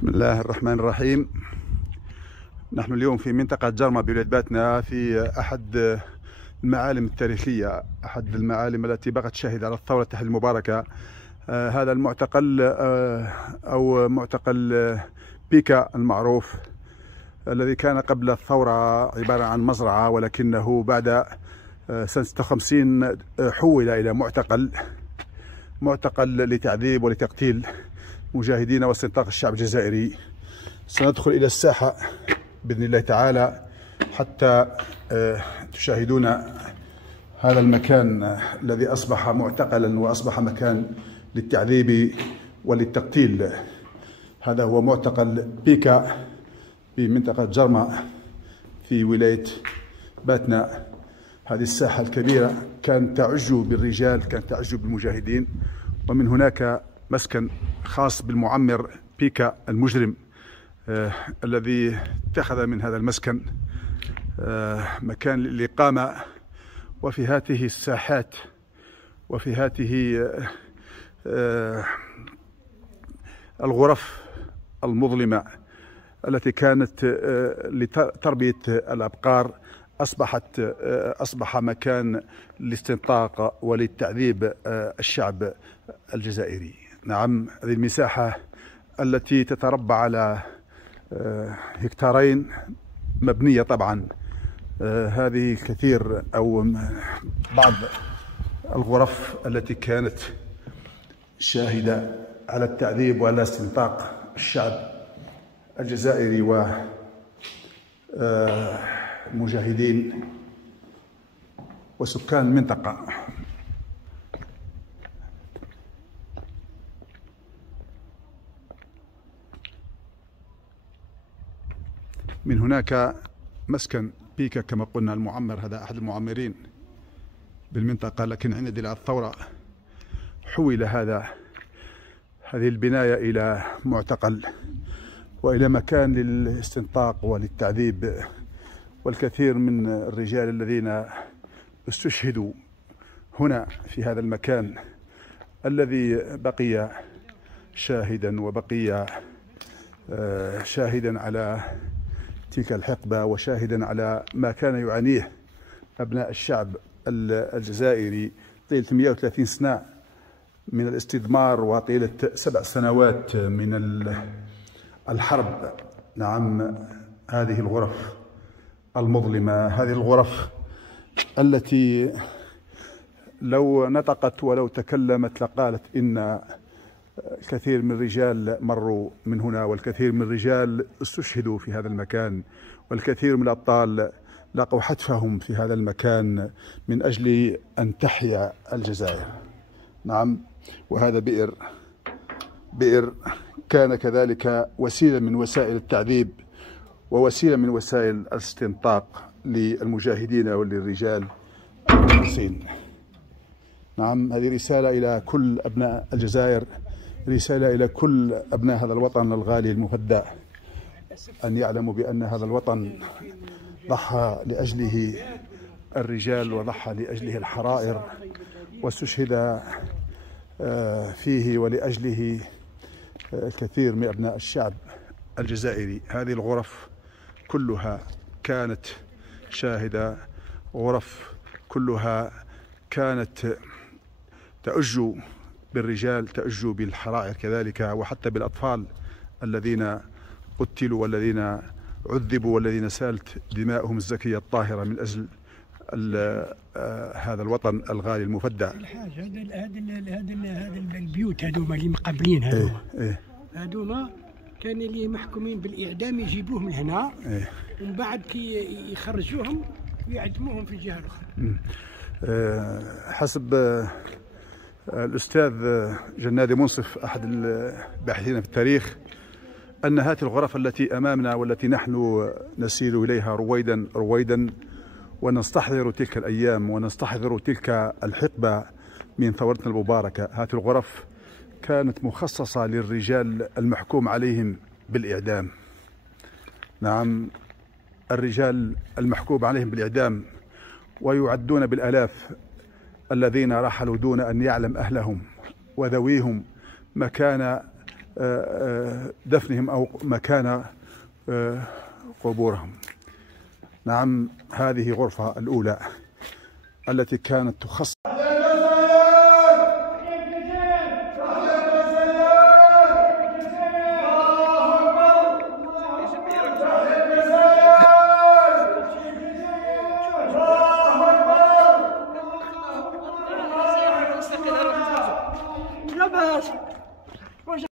بسم الله الرحمن الرحيم. نحن اليوم في منطقة جرمة بولاية باتنا في أحد المعالم التاريخية، أحد المعالم التي بقت تشهد على الثورة التحريرية المباركة. هذا المعتقل أو معتقل بيكا المعروف، الذي كان قبل الثورة عبارة عن مزرعة، ولكنه بعد سنة 56 حول إلى معتقل لتعذيب ولتقتيل مجاهدين واستنطاق الشعب الجزائري. سندخل إلى الساحة بإذن الله تعالى حتى تشاهدون هذا المكان الذي أصبح معتقلا وأصبح مكان للتعذيب وللتقتيل. هذا هو معتقل بيكا في منطقة جرمة في ولاية باتنا. هذه الساحة الكبيرة كانت تعج بالرجال، كانت تعج بالمجاهدين، ومن هناك مسكن خاص بالمعمر بيكا المجرم الذي اتخذ من هذا المسكن مكان للإقامة. وفي هذه الساحات وفي هذه الغرف المظلمة التي كانت لتربية الأبقار أصبح مكان للاستنطاق وللتعذيب الشعب الجزائري. نعم، هذه المساحة التي تتربع على هكتارين مبنية طبعا. هذه كثير أو بعض الغرف التي كانت شاهدة على التعذيب وعلى استنطاق الشعب الجزائري ومجاهدين وسكان المنطقة. من هناك مسكن بيكا كما قلنا المعمر، هذا أحد المعمرين بالمنطقة، لكن عند اندلاع الثورة حول هذه البناية إلى معتقل وإلى مكان للاستنطاق وللتعذيب. والكثير من الرجال الذين استشهدوا هنا في هذا المكان الذي بقي شاهدا وبقي شاهدا على تلك الحقبة، وشاهدا على ما كان يعانيه أبناء الشعب الجزائري طيلة 130 سنة من الاستدمار وطيلة 7 سنوات من الحرب. نعم، هذه الغرف المظلمة، هذه الغرف التي لو نطقت ولو تكلمت لقالت إن الكثير من الرجال مروا من هنا، والكثير من الرجال استشهدوا في هذا المكان، والكثير من الأبطال لقوا حتفهم في هذا المكان من أجل أن تحيا الجزائر. نعم، وهذا بئر كان كذلك وسيلة من وسائل التعذيب ووسيلة من وسائل الاستنطاق للمجاهدين وللرجال المخلصين. نعم، هذه رسالة إلى كل أبناء الجزائر، رسالة إلى كل أبناء هذا الوطن الغالي المفدى، أن يعلموا بأن هذا الوطن ضحى لأجله الرجال وضحى لأجله الحرائر، واستشهد فيه ولأجله الكثير من أبناء الشعب الجزائري. هذه الغرف كلها كانت شاهدة، غرف كلها كانت تأج بالرجال، تأج بالحرائر كذلك، وحتى بالأطفال الذين قتلوا والذين عذبوا والذين سالت دماؤهم الزكية الطاهرة من أجل هذا الوطن الغالي المفدى. هذا البيوت هذوما اللي مقبلين هذوما هذوما كان اللي محكومين بالإعدام يجيبوه من هنا، ومن بعد كي يخرجوهم ويعدموهم في الجهة الأخرى. حسب الأستاذ جنادي منصف أحد الباحثين في التاريخ أن هذه الغرف التي أمامنا والتي نحن نسير إليها رويدا ونستحضر تلك الأيام ونستحضر تلك الحقبة من ثورتنا المباركة، هذه الغرف كانت مخصصة للرجال المحكوم عليهم بالإعدام. نعم، الرجال المحكوم عليهم بالإعدام، ويعدون بالآلاف الذين رحلوا دون أن يعلم أهلهم وذويهم مكان دفنهم أو مكان قبورهم. نعم، هذه غرفة الأولى التي كانت تخصص